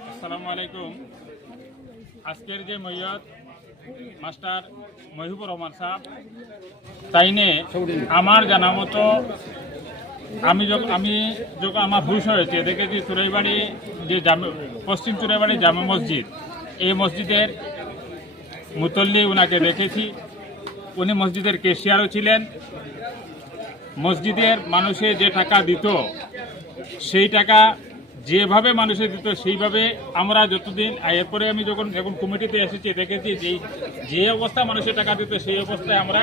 আসসালামু আলাইকুম। আজকের যে মৈয়ত মাস্টার মহিবুর রহমান সাহেব, তাইনে আমার জানা মতো আমি যখন আমি যখন আমার হুশ হয়েছে, দেখেছি চুরাইবাড়ি যে জামে পশ্চিম চুরাইবাড়ি জামে মসজিদ, এই মসজিদের মুতল্লি ওনাকে দেখেছি। উনি মসজিদের কেশিয়ারও ছিলেন। মসজিদের মানুষে যে টাকা দিত, সেই টাকা যেভাবে মানুষে দিত, সেইভাবে আমরা যতদিন এরপরে আমি যখন যখন কমিটিতে এসেছি, দেখেছি যে যে অবস্থা মানুষের টাকা দিত, সেই অবস্থায় আমরা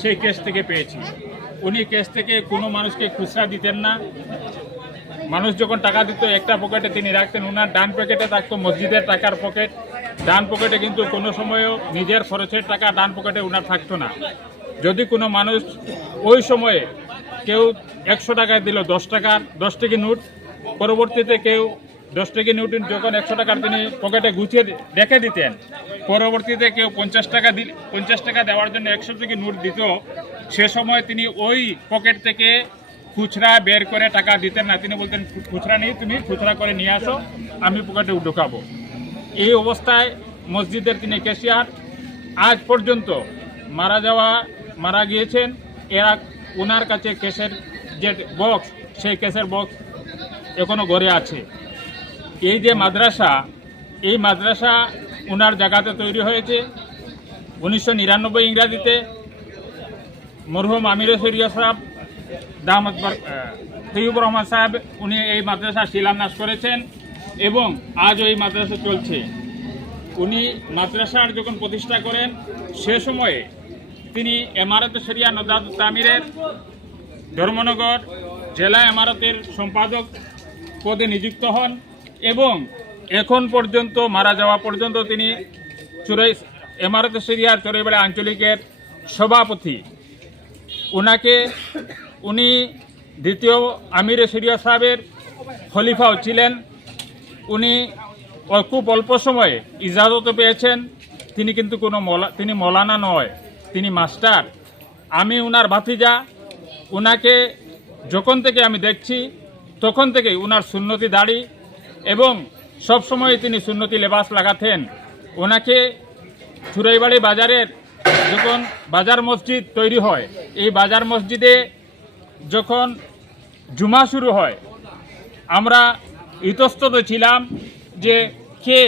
সেই কেস থেকে পেয়েছি। উনি কেস থেকে কোনো মানুষকে খুচরা দিতেন না। মানুষ যখন টাকা দিত, একটা পকেটে তিনি রাখতেন ওনার ডান পকেটে থাকতো মসজিদের টাকার পকেট। ডান পকেটে কিন্তু কোনো সময়ও নিজের খরচের টাকা ডান পকেটে ওনার থাকতো না। যদি কোনো মানুষ ওই সময়ে কেউ একশো টাকায় দিল, দশ টাকার দশ টাকি নোট পরবর্তীতে কেউ দশ টাকি নোট যখন একশো টাকার তিনি পকেটে গুছিয়ে রেখে দিতেন, পরবর্তীতে কেউ পঞ্চাশ টাকা দিল, পঞ্চাশ টাকা দেওয়ার জন্য একশো টাকি নোট দিত, সে সময় তিনি ওই পকেট থেকে খুচরা বের করে টাকা দিতেন না। তিনি বলতেন, খুচরা নেই তুমি, খুচরা করে নিয়ে আসো, আমি পকেটে ঢুকাবো। এই অবস্থায় মসজিদের তিনি ক্যাশিয়ার। আজ পর্যন্ত মারা যাওয়া, মারা গিয়েছেন, এরা ওনার কাছে কেসের যে বক্স সেই কেসের বক্স এখনও গড়ে আছে। এই যে মাদ্রাসা, এই মাদ্রাসা ওনার জায়গাতে তৈরি হয়েছে উনিশশো নিরানব্বই ইংরাজিতে। মরহুম আমির শরিয়া সাহেব দামদ তৈবুর রহমান সাহেব, উনি এই মাদ্রাসা শিলান্যাস করেছেন এবং আজ ওই মাদ্রাসা চলছে। উনি মাদ্রাসার যখন প্রতিষ্ঠা করেন, সে সময়ে তিনি এমারত শরিয়া নদাদ তামিরের ধর্মনগর জেলা এমারতের সম্পাদক পদে নিযুক্ত হন এবং এখন পর্যন্ত, মারা যাওয়া পর্যন্ত তিনি চুরাই, এমারত শরিয়ার চোরাইবাড়ি আঞ্চলিকের সভাপতি। ওনাকে উনি দ্বিতীয় আমির শরিয়া সাহেবের খলিফাও ছিলেন। উনি খুব অল্প সময়ে ইজাজত পেয়েছেন। তিনি কিন্তু কোনো মলা, তিনি মলানা নয়, তিনি মাস্টার। আমি উনার ভাতিজা। উনাকে যখন থেকে আমি দেখছি তখন থেকেই উনার সুন্নতি দাড়ি এবং সব সময় তিনি সুন্নতি লেবাস লাগাতেন। ওনাকে চুরাইবাড়ি বাজারের যখন বাজার মসজিদ তৈরি হয়, এই বাজার মসজিদে যখন জুমা শুরু হয়, আমরা ইতস্তত ছিলাম যে কে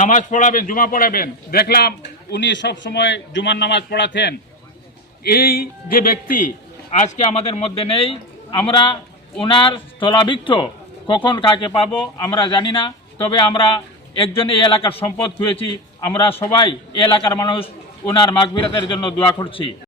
নামাজ পড়াবেন, জুমা পড়াবেন। দেখলাম উনি সব সময় জুমার নামাজ পড়াতেন। এই যে ব্যক্তি আজকে আমাদের মধ্যে নেই, আমরা ওনার স্থলাভিক্ষ কখন কাকে পাব আমরা জানি না, তবে আমরা একজন এই এলাকার সম্পদ খুঁয়েছি আমরা সবাই এলাকার মানুষ ওনার মাগবিরাতের জন্য দোয়া করছি।